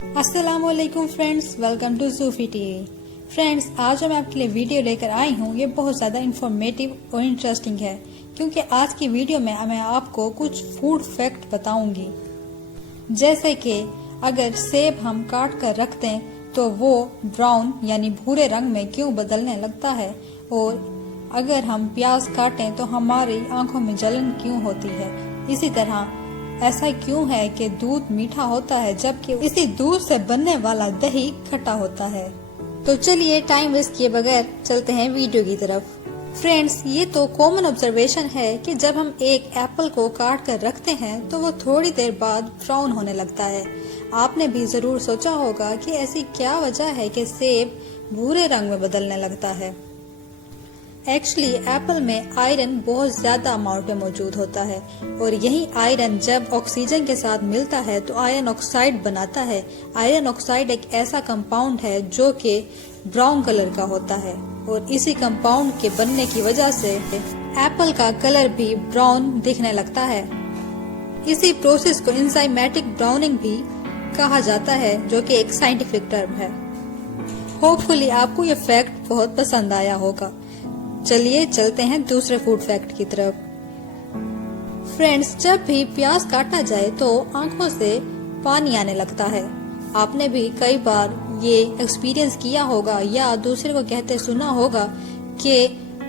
अस्सलामुअलैकुम friends, welcome to Sufi TV. Friends, आज मैं आपके लिए वीडियो लेकर आई हूँ। ये बहुत ज़्यादा इंफॉर्मेटिव और इंटरेस्टिंग है क्योंकि आज की वीडियो में मैं आपको कुछ फूड फैक्ट बताऊंगी। जैसे कि अगर सेब हम काट कर रख दें तो वो ब्राउन यानी भूरे रंग में क्यों बदलने लगता है, और अगर हम प्याज काटें तो हमारी आंखों में जलन क्यों होती है। इसी तरह ऐसा क्यों है कि दूध मीठा होता है जबकि इसी दूध से बनने वाला दही खट्टा होता है। तो चलिए टाइम वेस्ट किए बगैर चलते हैं वीडियो की तरफ। फ्रेंड्स, ये तो कॉमन ऑब्जर्वेशन है कि जब हम एक एप्पल को काट कर रखते हैं तो वो थोड़ी देर बाद ब्राउन होने लगता है। आपने भी जरूर सोचा होगा कि ऐसी क्या वजह है कि सेब भूरे रंग में बदलने लगता है। एक्चुअली एप्पल में आयरन बहुत ज्यादा अमाउंट में मौजूद होता है और यही आयरन जब ऑक्सीजन के साथ मिलता है तो आयरन ऑक्साइड बनाता है। आयरन ऑक्साइड एक ऐसा कंपाउंड है जो कि ब्राउन कलर का होता है और इसी कंपाउंड के बनने की वजह से एप्पल का कलर भी ब्राउन दिखने लगता है। इसी प्रोसेस को एंजाइमेटिक ब्राउनिंग भी कहा जाता है, जो कि एक साइंटिफिक टर्म है। होपफुली आपको ये फैक्ट बहुत पसंद आया होगा। चलिए चलते हैं दूसरे फूड फैक्ट की तरफ। फ्रेंड्स, जब भी प्याज काटा जाए तो आंखों से पानी आने लगता है। आपने भी कई बार ये एक्सपीरियंस किया होगा या दूसरे को कहते सुना होगा कि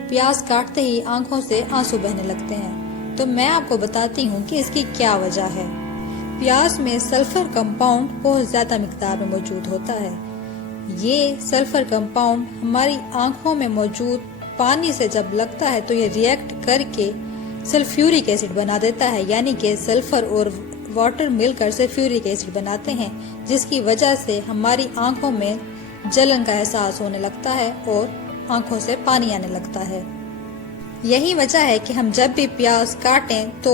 प्याज काटते ही आंखों से आंसू बहने लगते हैं। तो मैं आपको बताती हूँ कि इसकी क्या वजह है। प्याज में सल्फर कंपाउंड बहुत ज्यादा मिकदार में मौजूद होता है। ये सल्फर कंपाउंड हमारी आंखों में मौजूद पानी से जब लगता है तो ये रिएक्ट करके सल्फ्यूरिक एसिड बना देता है, यानी कि सल्फर और वाटर मिलकर सल्फ्यूरिक एसिड बनाते हैं, जिसकी वजह से हमारी आंखों में जलन का एहसास होने लगता है और आंखों से पानी आने लगता है। यही वजह है कि हम जब भी प्याज काटें तो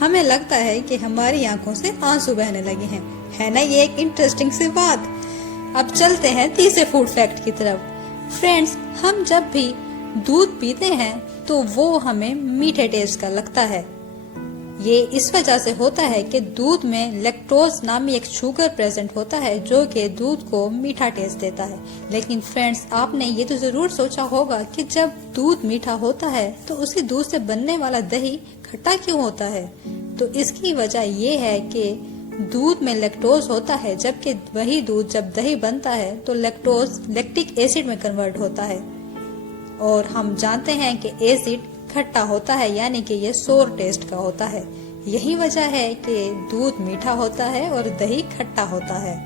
हमें लगता है कि हमारी आंखों से आंसू बहने लगे हैं। है ना ये एक इंटरेस्टिंग सी बात। अब चलते हैं तीसरे फूड फैक्ट की तरफ। फ्रेंड्स, हम जब भी दूध पीते हैं तो वो हमें मीठे टेस्ट का लगता है। ये इस वजह से होता है कि दूध में लैक्टोज नामी एक शुगर प्रेजेंट होता है जो कि दूध को मीठा टेस्ट देता है। लेकिन फ्रेंड्स, आपने ये तो जरूर सोचा होगा कि जब दूध मीठा होता है तो उसी दूध से बनने वाला दही खट्टा क्यों होता है। तो इसकी वजह ये है कि दूध में लैक्टोज होता है, जबकि वही दूध जब दही बनता है तो लैक्टोज लैक्टिक एसिड में कन्वर्ट होता है और हम जानते हैं कि एसिड खट्टा होता है, यानी कि ये सोर टेस्ट का होता है। यही वजह है कि दूध मीठा होता है और दही खट्टा होता है।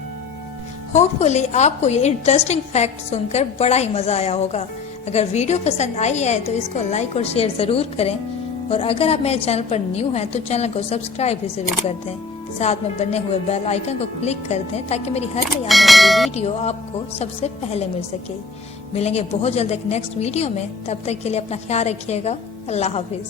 होपफुली आपको ये इंटरेस्टिंग फैक्ट सुनकर बड़ा ही मजा आया होगा। अगर वीडियो पसंद आई है तो इसको लाइक और शेयर जरूर करें, और अगर आप मेरे चैनल पर न्यू हैं तो चैनल को सब्सक्राइब भी जरूर कर दें। साथ में बने हुए बेल आइकन को क्लिक कर दें ताकि मेरी हर नई आने वाली वीडियो आपको सबसे पहले मिल सके। मिलेंगे बहुत जल्द एक नेक्स्ट वीडियो में। तब तक के लिए अपना ख्याल रखिएगा। अल्लाह हाफिज।